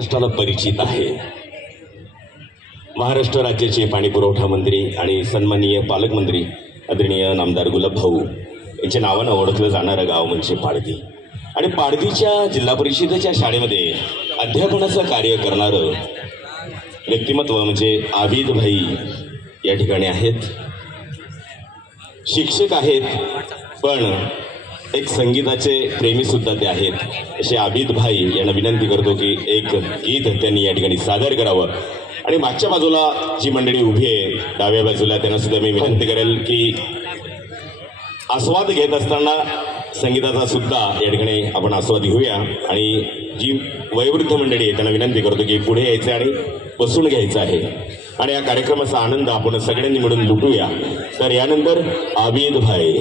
महाराष्ट्राला परिचित आहे। महाराष्ट्र राज्याचे पाणी पुरवठा मंत्री आणि सन्माननीय पालकमंत्री आदरणीय नामदार गुलाब भाऊ यांच्या नावाने ओळखलं जाणारं गाव म्हणजे पाडदी। आणि पाडदीच्या जिल्हा परिषदेच्या शाळेमध्ये अध्यापनाचं कार्य करणारं व्यक्तिमत्व म्हणजे आबिद भाई या ठिकाणी आहेत। शिक्षक आहेत पण एक संगीताचे प्रेमी सुद्धा ते आहेत। असे आबिद भाई यांना विनंती करतो की एक गीत त्यांनी या ठिकाणी सादर करावं। आणि मागच्या बाजूला जी मंडळी उभी आहे डाव्या बाजूला त्यांना सुद्धा मी विनंती करेल की आस्वाद घेत असताना संगीताचा सुद्धा या ठिकाणी आपण आस्वाद घेऊया। आणि जी वयोवृद्ध मंडळी आहे त्यांना विनंती करतो की पुढे यायचं आणि बसून घ्यायचं आहे आणि या कार्यक्रमाचा आनंद आपण सगळ्यांनी मिळून लुटूया। तर यानंतर आबिद भाई।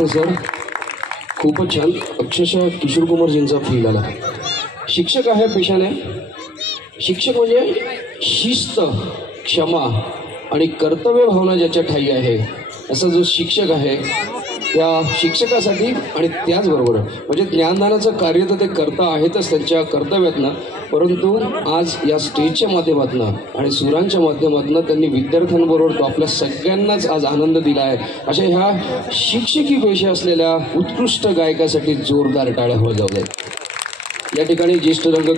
वाटतं सर, खूपच छान. अक्षरशः किशोर कुमारजींचा फील आला. शिक्षक आहे पेशाने. शिक्षक म्हणजे शिस्त, क्षमा आणि कर्तव्य भावना ज्याच्या ठाई आहे असा जो शिक्षक आहे त्या शिक्षकासाठी आणि त्याचबरोबर म्हणजे ज्ञानदानाचं कार्य तर ते करता आहेतच त्यांच्या कर्तव्यातनं, परंतु आज या स्टेजच्या माध्यमातून आणि सुरांच्या माध्यमातून त्यांनी विद्यार्थ्यांबरोबर तो आपल्या सगळ्यांनाच आज आनंद दिला आहे. अशा ह्या शिक्षकी पेशे असलेल्या उत्कृष्ट गायकासाठी जोरदार टाळ्या वाजवल्या. या ठिकाणी ज्येष्ठ रंग